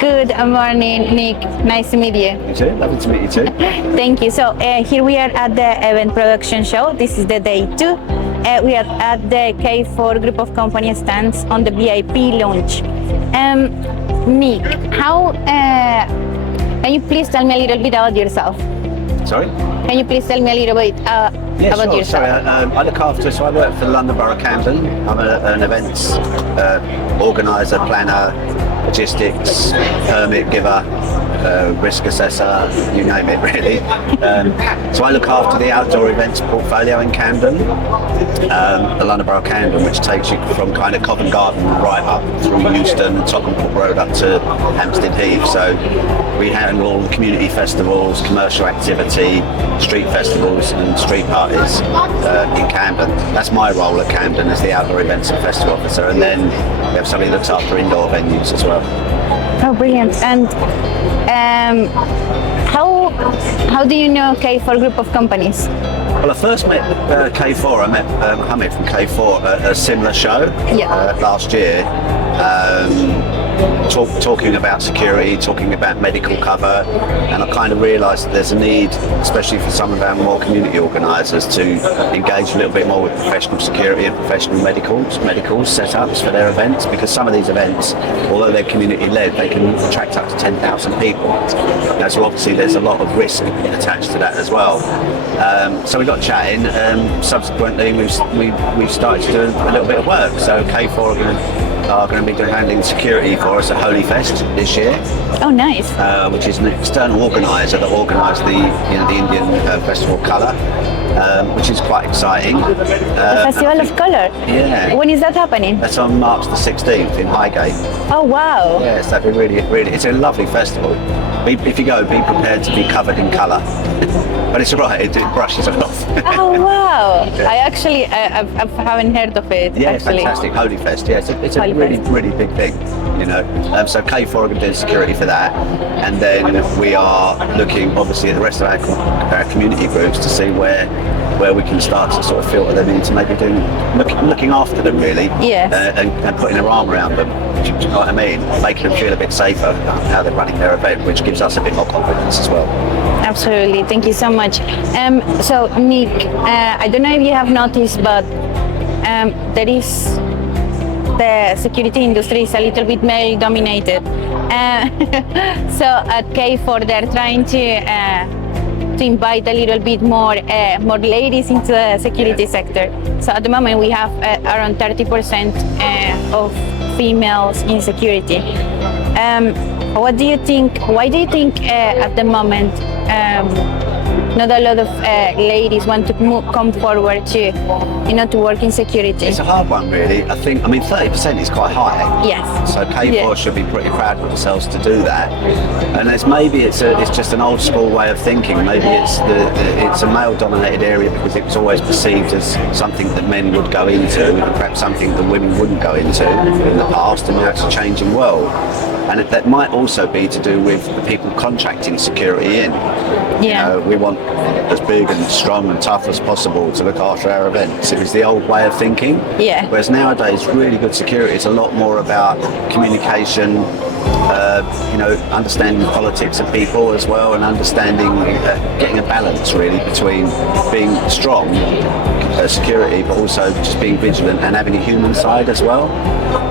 Good morning, Nick. Nice to meet you. You too. Lovely to meet you too. Thank you. So here we are at the event production show. This is the day 2. We are at the K4 group of company stands on the VIP lounge. Nick, how can you please tell me a little bit about yourself? Sorry? Can you please tell me a little bit about sure. yourself? Sorry, I look after, so I work for the London Borough of Camden. I'm an events organiser, planner, logistics, permit giver, risk assessor, you name it really. So I look after the outdoor events portfolio in Camden, the London Borough of Camden, which takes you from kind of Covent Garden right up through Euston and Tottenham Court Road up to Hampstead Heath. So we handle all the community festivals, commercial activity, street festivals and street parties in Camden. That's my role at Camden as the outdoor events and festival officer, and then we have somebody who looks after indoor venues as well. Oh, brilliant. And how do you know K4 group of companies? Well, I first met K4. I met Hamid from K4 at a similar show last year, talking about security, talking about medical cover, and I kind of realised that there's a need, especially for some of our more community organisers, to engage a little bit more with professional security and professional medical setups for their events, because some of these events, although they're community-led, they can attract up to 10,000 people. So obviously there's a lot of risk attached to that as well. So we got chatting. Subsequently, we've started to do a little bit of work. So K4 are going to be handling security for us at Holy Fest this year. Oh, nice. Which is an external organiser that organised the Indian Festival of Colour, which is quite exciting. The Festival of Colour? Yeah. When is that happening? That's on March the 16th in Highgate. Oh, wow. Yes, that'd be really, it's a lovely festival. If you go, be prepared to be covered in colour. But it's all right, it brushes it off. Oh, wow. I actually I haven't heard of it. Yeah, actually. Fantastic. Holy Fest, yeah, it's a really big thing, you know. So K4 are going to do security for that, and then we are looking, obviously, at the rest of our community groups to see where we can start to sort of filter them into maybe looking after them really, and putting our arm around them. Do you know what I mean? Making them feel a bit safer how they're running their event, which gives us a bit more confidence as well. Absolutely, thank you so much. So Nick, I don't know if you have noticed, but the security industry is a little bit male dominated. So at K4 they're trying to invite a little bit more ladies into the security sector. So at the moment we have around 30% of females in security. What do you think? Why do you think at the moment not a lot of ladies want to come forward to work in security? It's a hard one, really. I mean, 30% is quite high. Yes. So K4 should be pretty proud of themselves to do that. And maybe it's just an old school way of thinking. Maybe it's a male-dominated area because it was always perceived as something that men would go into, and perhaps something that women wouldn't go into in the past. And now it's a changing world. And that might also be to do with the people contracting security in. Yeah. You know, we want as big and strong and tough as possible to look after our events. It was the old way of thinking. Yeah. Whereas nowadays, really good security is a lot more about communication, understanding the politics of people as well, and understanding, getting a balance really between being strong security, but also just being vigilant and having a human side as well.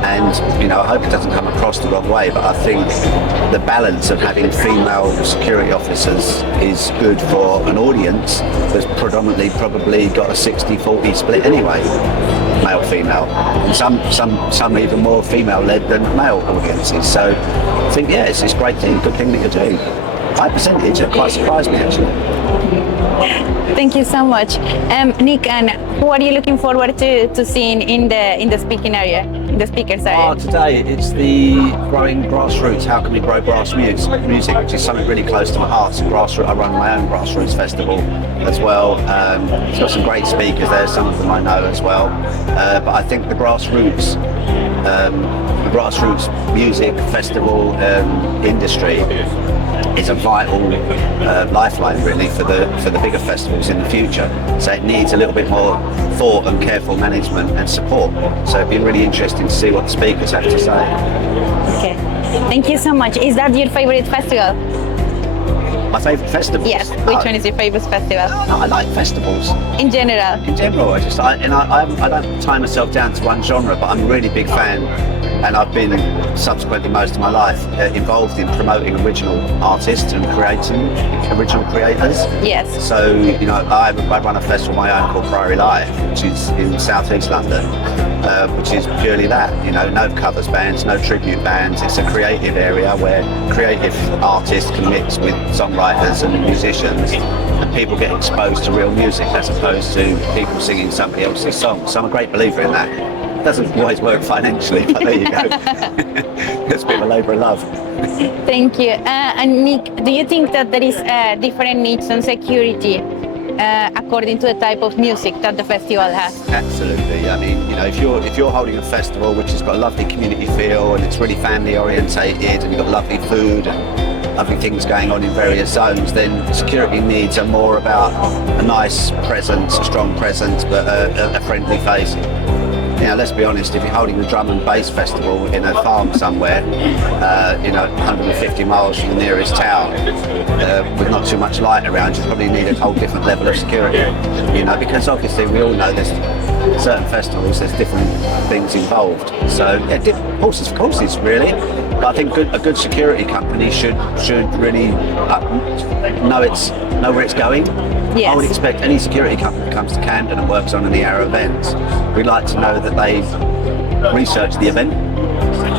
And I hope it doesn't come across the wrong way, but I think the balance of having female security officers is good for an audience that's predominantly probably got a 60-40 split anyway, male-female, and some even more female-led than male audiences. So I think, it's a great thing, good thing that you're doing. High percentage, it quite surprised me actually. Thank you so much. Nick, and who are you looking forward to seeing in the speaking area, in the speakers area? Today it's the growing grassroots. How can we grow grass music, which is something really close to my heart. So I run my own grassroots festival as well. It's got some great speakers there, some of them I know as well. But I think the grassroots the grassroots music festival industry is a vital lifeline really for the bigger festivals in the future. So it needs a little bit more thought and careful management and support. So it'd be really interesting to see what the speakers have to say. Okay, thank you so much. Is that your favorite festival? My favourite festival? Yes. Which one is your favorite festival? I like festivals. In general? In general, I don't tie myself down to one genre, but I'm a really big fan, and I've been subsequently most of my life involved in promoting original artists and creating original creators. Yes. So, you know, I run a festival of my own called Priory Live, which is in South East London, which is purely that, you know, no covers bands, no tribute bands. It's a creative area where creative artists can mix with songwriters and musicians, and people get exposed to real music as opposed to people singing somebody else's songs. So I'm a great believer in that. It doesn't always work financially, but there you go. It's a bit of a labour of love. Thank you. And Nick, do you think that there is different needs on security according to the type of music that the festival has? Absolutely. I mean, you know, if you're holding a festival which has got a lovely community feel and it's really family orientated and you've got lovely food and lovely things going on in various zones, then security needs are more about a nice presence, a strong presence, but a friendly face. You know, let's be honest, if you're holding a drum and bass festival in a farm somewhere, you know, 150 miles from the nearest town, with not too much light around, you probably need a whole different level of security. You know, because obviously we all know there's certain festivals, there's different things involved. So, yeah, horses for courses, really. But I think a good security company should really know where it's going. Yes. I would expect any security company that comes to Camden and works on any of our events, we'd like to know that they've researched the event,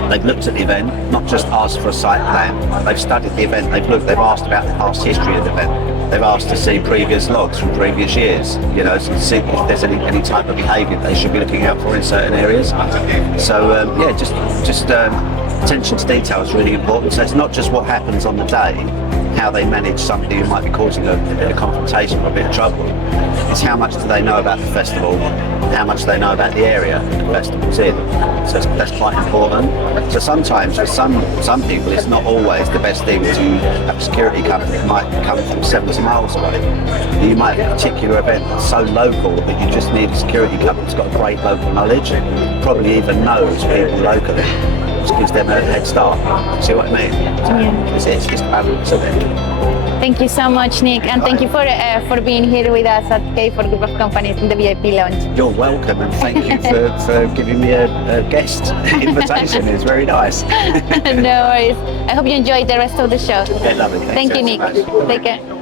they've looked at the event, not just asked for a site plan, they've studied the event, they've asked about the past history of the event, they've asked to see previous logs from previous years, you know, to see if there's any type of behaviour they should be looking out for in certain areas. So yeah, just attention to detail is really important. So it's not just what happens on the day, how they manage somebody who might be causing a bit of confrontation or a bit of trouble. It's how much do they know about the festival, how much they know about the area the festival's in. So that's quite important. So sometimes for some people it's not always the best thing to have a security company that might come from 70 miles away. You might have a particular event that's so local that you just need a security company that's got a great local knowledge, probably even knows people locally. Which gives them a head start. See what I mean? Yeah. It's just a balance of it. Thank you so much, Nick, and thank you for being here with us at K4 Group of Companies in the VIP lounge. You're welcome, and thank you for giving me a guest invitation. It's very nice. No worries. I hope you enjoyed the rest of the show. Yeah, lovely. Thank you, so Nick. much. Take care.